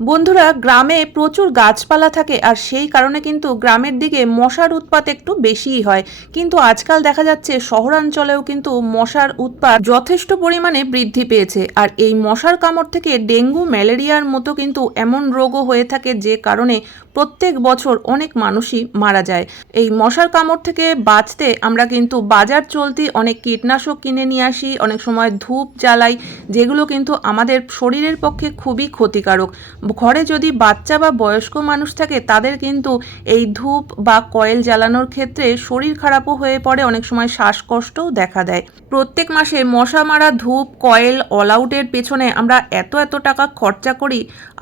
বন্ধুরা, গ্রামে প্রচুর গাছপালা থাকে আর সেই কারণে কিন্তু গ্রামের দিকে মশার উৎপাত একটু বেশিই হয়। কিন্তু আজকাল দেখা যাচ্ছে শহরাঞ্চলেও কিন্তু মশার উৎপাত যথেষ্ট পরিমাণে বৃদ্ধি পেয়েছে। আর এই মশার কামড় থেকে ডেঙ্গু, ম্যালেরিয়ার মতো কিন্তু এমন রোগও হয়ে থাকে যে কারণে প্রত্যেক বছর অনেক মানুষই মারা যায়। এই মশার কামড় থেকে বাঁচতে আমরা কিন্তু বাজার চলতি অনেক কীটনাশক কিনে নিয়ে আসি, অনেক সময় ধূপ জ্বালাই, যেগুলো কিন্তু আমাদের শরীরের পক্ষে খুবই ক্ষতিকারক। ঘরে যদি বাচ্চা বা বয়স্ক মানুষ থাকে, তাদের কিন্তু এই ধূপ বা কয়েল জ্বালানোর ক্ষেত্রে শরীর খারাপও হয়ে পড়ে, অনেক সময় শ্বাসকষ্টও দেখা দেয়। প্রত্যেক মাসে মশা মারা ধূপ, কয়েল অল আউটের পেছনে আমরা এত এত টাকা খরচা করি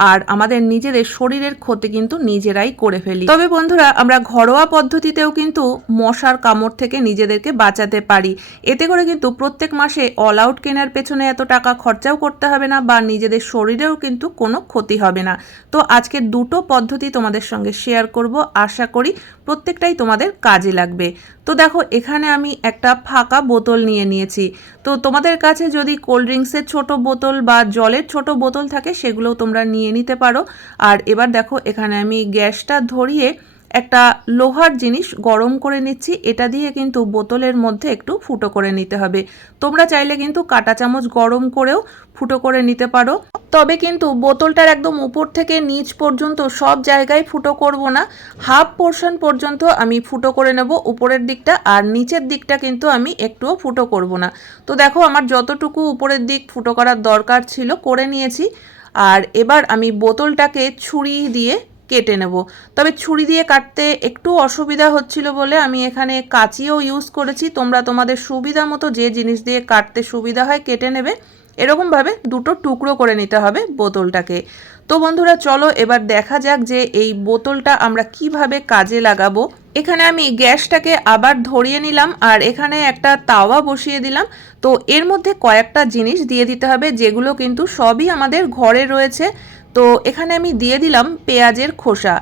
আর আমাদের নিজেদের শরীরের ক্ষতি কিন্তু নিজেরাই করে ফেলি। তবে বন্ধুরা, আমরা ঘরোয়া পদ্ধতিতেও কিন্তু মশার কামড় থেকে নিজেদেরকে বাঁচাতে পারি। এতে করে কিন্তু প্রত্যেক মাসে অল আউট কেনার পেছনে এত টাকা খরচাও করতে হবে না বা নিজেদের শরীরেও কিন্তু কোনো ক্ষতি হবে না। তো আজকে দুটো পদ্ধতি তোমাদের সঙ্গে শেয়ার করব। আশা করি প্রত্যেকটাই তোমাদের কাজে লাগবে। তো দেখো, এখানে আমি একটা ফাঁকা বোতল নিয়ে নিয়েছি। তো তোমাদের কাছে যদি কোল্ড ড্রিঙ্কসের ছোট বোতল বা জলের ছোট বোতল থাকে সেগুলো তোমরা নিয়ে নিতে পারো। আর এবার দেখো, এখানে আমি গ্যাসটা ধরিয়ে একটা লোহার জিনিস গরম করে নিচ্ছি, এটা দিয়ে কিন্তু বোতলের মধ্যে একটু ফুটো করে নিতে হবে। তোমরা চাইলে কিন্তু কাঁটা চামচ গরম করেও ফুটো করে নিতে পারো। তবে কিন্তু বোতলটার একদম উপর থেকে নিচ পর্যন্ত সব জায়গায় ফুটো করব না। হাফ পোর্শন পর্যন্ত আমি ফুটো করে নেব উপরের দিকটা, আর নিচের দিকটা কিন্তু আমি একটুও ফুটো করব না। তো দেখো, আমার যতটুকু উপরের দিক ফুটো করার দরকার ছিল, করে নিয়েছি। আর এবার আমি বোতলটাকে ছুরি দিয়ে কেটে নেব। তবে ছুরি দিয়ে কাটতে একটু অসুবিধা হচ্ছিল বলে আমি এখানে কাঁচিও ইউজ করেছি। তোমরা তোমাদের সুবিধা মতো যে জিনিস দিয়ে কাটতে সুবিধা হয় কেটে নেবে। এরকমভাবে দুটো টুকরো করে নিতে হবে বোতলটাকে। তো বন্ধুরা, চলো এবার দেখা যাক যে এই বোতলটা আমরা কীভাবে কাজে লাগাবো। এখানে আমি গ্যাসটাকে আবার ধরিয়ে নিলাম আর এখানে একটা তাওয়া বসিয়ে দিলাম। তো এর মধ্যে কয়েকটা জিনিস দিয়ে দিতে হবে যেগুলো কিন্তু সবই আমাদের ঘরে রয়েছে। তো এখানে আমি দিয়ে দিলাম পেঁয়াজের খোসা।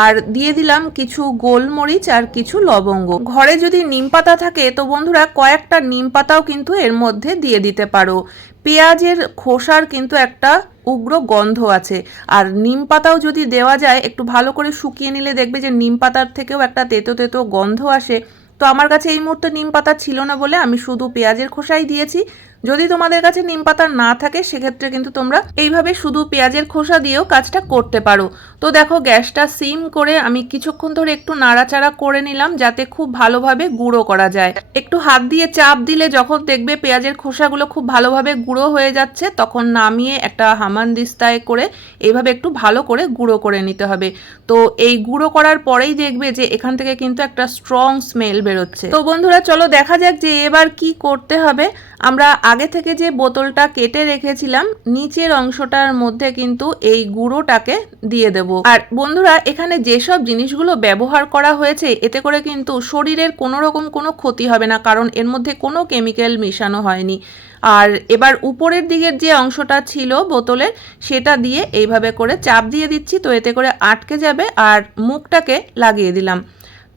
আর দিয়ে দিলাম কিছু গোলমরিচ আর কিছু লবঙ্গ। ঘরে যদি নিম পাতা থাকে, তো বন্ধুরা কয়েকটা নিম পাতাও কিন্তু এর মধ্যে দিয়ে দিতে পারো। পেঁয়াজের খোসার কিন্তু একটা উগ্র গন্ধ আছে। আর নিম পাতাও যদি দেওয়া যায়, একটু ভালো করে শুকিয়ে নিলে দেখবে যে নিম পাতার থেকেও একটা তেতো তেতো গন্ধ আসে। তো আমার কাছে এই মুহূর্তে নিম পাতা ছিল না বলে আমি শুধু পেঁয়াজের খোসাই দিয়েছি। যদি তোমাদের কাছে নিম পাতা না থাকে, সেক্ষেত্রে কিন্তু তোমরা এইভাবে শুধু পেঁয়াজের খোসা দিয়েও কাজটা করতে পারো। তো দেখো, গ্যাসটা সিম করে আমি কিছুক্ষণ ধরে একটু নাড়াচাড়া করে নিলাম যাতে খুব ভালোভাবে গুঁড়ো করা যায়। একটু হাত দিয়ে চাপ দিলে যখন দেখবে পেঁয়াজের খোসাগুলো খুব ভালোভাবে গুঁড়ো হয়ে যাচ্ছে, তখন নামিয়ে একটা হামান দিস্তায় করে এইভাবে একটু ভালো করে গুঁড়ো করে নিতে হবে। তো এই গুঁড়ো করার পরেই দেখবে যে এখান থেকে কিন্তু একটা স্ট্রং স্মেল বেরোচ্ছে। তো বন্ধুরা, চলো দেখা যাক যে এবার কি করতে হবে। আমরা আগে থেকে যে বোতলটা কেটে রেখেছিলাম, নিচের অংশটার মধ্যে কিন্তু এই গুঁড়োটাকে দিয়ে দেব। আর বন্ধুরা, এখানে যেসব জিনিসগুলো ব্যবহার করা হয়েছে, এতে করে কিন্তু শরীরের কোনো রকম কোনো ক্ষতি হবে না, কারণ এর মধ্যে কোনো কেমিক্যাল মেশানো হয়নি। আর এবার উপরের দিকের যে অংশটা ছিল বোতলের, সেটা দিয়ে এইভাবে করে চাপ দিয়ে দিচ্ছি, তো এতে করে আটকে যাবে আর মুখটাকে লাগিয়ে দিলাম।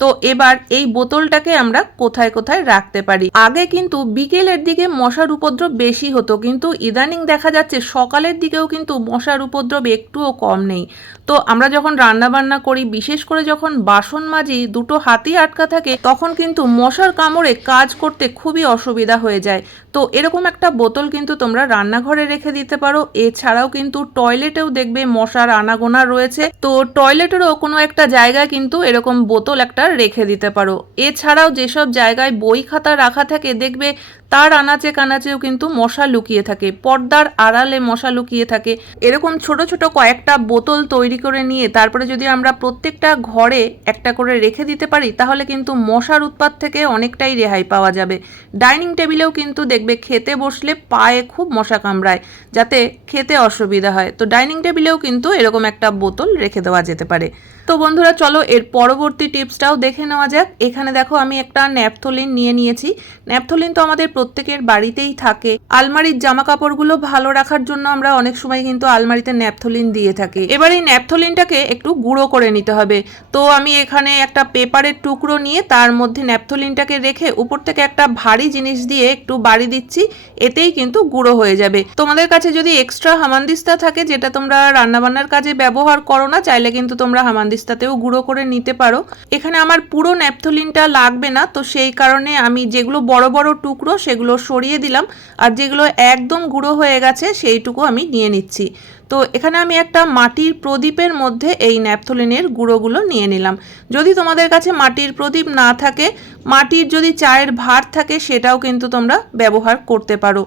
তো এবার এই বোতলটাকে আমরা কোথায় কোথায় রাখতে পারি? আগে কিন্তু বিকেলের দিকে মশার উপদ্রব বেশি হতো, কিন্তু ইদানিং দেখা যাচ্ছে সকালের দিকেও কিন্তু মশার উপদ্রব একটুও কম নেই। তো আমরা যখন রান্না বান্না করি, বিশেষ করে যখন বাসন মাজি, দুটো হাতি আটকা থাকে, তখন কিন্তু মশার কামড়ে কাজ করতে খুবই অসুবিধা হয়ে যায়। তো এরকম একটা বোতল কিন্তু তোমরা রান্নাঘরে রেখে দিতে পারো। এছাড়াও কিন্তু টয়লেটেও দেখবে মশার আনাগোনা রয়েছে। তো টয়লেটেরও কোনো একটা জায়গায় কিন্তু এরকম বোতল একটা রেখে দিতে পারো। এছাড়াও যেসব জায়গায় বই খাতা রাখা থাকে দেখবে তার আনাচে কানাচেও কিন্তু মশা লুকিয়ে থাকে, পর্দার আড়ালে মশা লুকিয়ে থাকে। এরকম ছোট ছোট কয়েকটা বোতল তৈরি করে নিয়ে তারপরে যদি আমরা প্রত্যেকটা ঘরে একটা করে রেখে দিতে পারি, তাহলে কিন্তু মশার উৎপাত থেকে অনেকটাই রেহাই পাওয়া যাবে। ডাইনিং টেবিলেও কিন্তু দেখবে খেতে বসলে পায়ে খুব মশা কামড়ায়, যাতে খেতে অসুবিধা হয়। তো ডাইনিং টেবিলেও কিন্তু এরকম একটা বোতল রেখে দেওয়া যেতে পারে। তো বন্ধুরা, চলো এর পরবর্তী টিপসটাও দেখে নেওয়া যাক। এখানে দেখো, আমি একটা ন্যাপথলিন নিয়ে নিয়েছি। ন্যাপথলিন তো আমাদের প্রত্যেকের বাড়িতেই থাকে। আলমারির জামা কাপড়গুলো ভালো রাখার জন্য আমরা অনেক সময় কিন্তু আলমারিতে ন্যাপথলিন দিয়ে থাকি। এবার এই ন্যাপথলিনটাকে একটু গুঁড়ো করে নিতে হবে। তো আমি এখানে একটা পেপারের টুকরো নিয়ে তার মধ্যে ন্যাপথলিনটাকে রেখে উপর থেকে একটা ভারী জিনিস দিয়ে একটু বাড়ি দিচ্ছি। এতেই কিন্তু গুঁড়ো হয়ে যাবে। তোমাদের কাছে যদি এক্সট্রা হামানদিস্তা থাকে, যেটা তোমরা রান্নাবান্নার কাজে ব্যবহার করো না, চাইলে কিন্তু তোমরা হামানদিস্তাতেও গুঁড়ো করে নিতে পারো। এখানে আমার পুরো ন্যাপথলিনটা লাগবে না, তো সেই কারণে আমি যেগুলো বড় বড় টুকরো সেগুলো সরিয়ে দিলাম আর যেগুলো একদম গুঁড়ো হয়ে গেছে সেইটুকু আমি নিয়ে নিচ্ছি। তো এখানে আমি একটা মাটির প্রদীপের মধ্যে এই ন্যাপথলিনের গুঁড়োগুলো নিয়ে নিলাম। যদি তোমাদের কাছে মাটির প্রদীপ না থাকে, মাটির যদি চায়ের ভার থাকে সেটাও কিন্তু তোমরা ব্যবহার করতে পারো।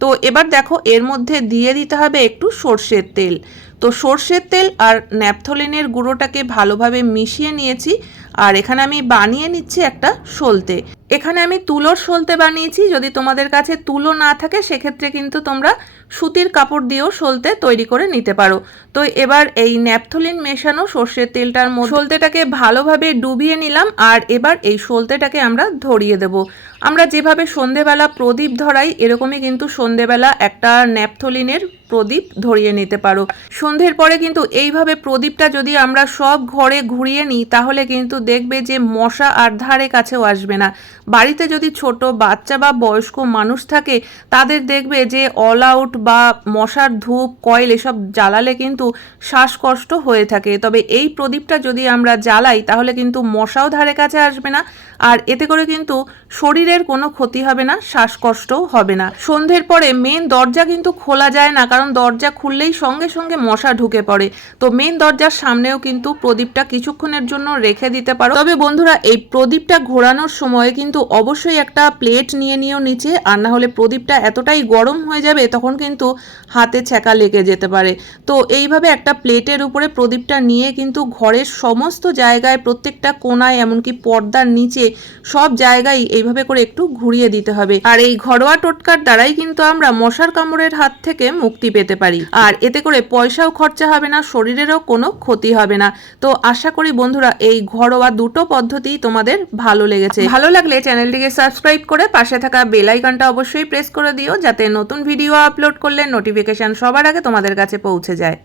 তো এবার দেখো, এর মধ্যে দিয়ে দিতে হবে একটু সর্ষের তেল। তো সর্ষের তেল আর ন্যাপথলিনের গুঁড়োটাকে ভালোভাবে মিশিয়ে নিয়েছি আর এখানে আমি বানিয়ে নিচ্ছি একটা সলতে। এখানে আমি তুলোর সলতে বানিয়েছি। যদি তোমাদের কাছে তুলো না থাকে, সেক্ষেত্রে কিন্তু তোমরা সুতির কাপড় দিয়েও সলতে তৈরি করে নিতে পারো। তো এবার এই ন্যাপথলিন মেশানো সর্ষের তেলটার মধ্যে সলতেটাকে ভালোভাবে ডুবিয়ে নিলাম আর এবার এই সলতেটাকে আমরা ধরিয়ে দেব। আমরা যেভাবে সন্ধেবেলা প্রদীপ ধরাই, এরকমই কিন্তু সন্ধেবেলা একটা ন্যাপথলিনের প্রদীপ ধরিয়ে নিতে পারো। সন্ধ্যের পরে কিন্তু এইভাবে প্রদীপটা যদি আমরা সব ঘরে ঘুরিয়ে নিই, তাহলে কিন্তু দেখবে যে মশা আর ধারে কাছেও আসবে না। বাড়িতে যদি ছোট বাচ্চা বা বয়স্ক মানুষ থাকে, তাদের দেখবে যে অল আউট বা মশার ধূপ, কয়েল এসব জ্বালালে কিন্তু শ্বাসকষ্ট হয়ে থাকে। তবে এই প্রদীপটা যদি আমরা জ্বালাই, তাহলে কিন্তু মশাও ধারে কাছে আসবে না, আর এতে করে কিন্তু শরীরের কোনো ক্ষতি হবে না, শ্বাসকষ্টও হবে না। সন্ধ্যের পরে মেন দরজা কিন্তু খোলা যায় না, কারণ দরজা খুললেই সঙ্গে সঙ্গে মশা ঢুকে পড়ে। তো মেন দরজার সামনেও কিন্তু প্রদীপটা কিছুক্ষণের জন্য রেখে দিতে পারো। তবে বন্ধুরা, এই প্রদীপটা ঘোরানোর সময় কিন্তু অবশ্যই একটা প্লেট নিয়ে নিও নিচে, আর না হলে প্রদীপটা এতটাই গরম হয়ে যাবে তখন কিন্তু হাতে ছ্যাঁকা লেগে যেতে পারে। তো এইভাবে একটা প্লেটের উপরে প্রদীপটা নিয়ে কিন্তু ঘরের সমস্ত জায়গায়, প্রত্যেকটা কোনায়, এমনকি পর্দার নিচে, সব জায়গায় এইভাবে করে একটু ঘুরিয়ে দিতে হবে। আর এই ঘরোয়া টোটকার দ্বারাই কিন্তু আমরা মশার কামড়ের হাত থেকে মুক্তি পেতে পারি। আর এতে করে পয়সাও খরচা হবে না, শরীরেরও কোনো ক্ষতি হবে না। তো আশা করি বন্ধুরা, এই ঘরোয়া দুটো পদ্ধতি তোমাদের ভালো লেগেছে। ভালো লাগলে চ্যানেলটিকে সাবস্ক্রাইব করে পাশে থাকা বেল আইকনটা অবশ্যই প্রেস করে দিও, যাতে নতুন ভিডিও আপলোড করলে নোটিফিকেশন সবার আগে তোমাদের কাছে পৌঁছে যায়।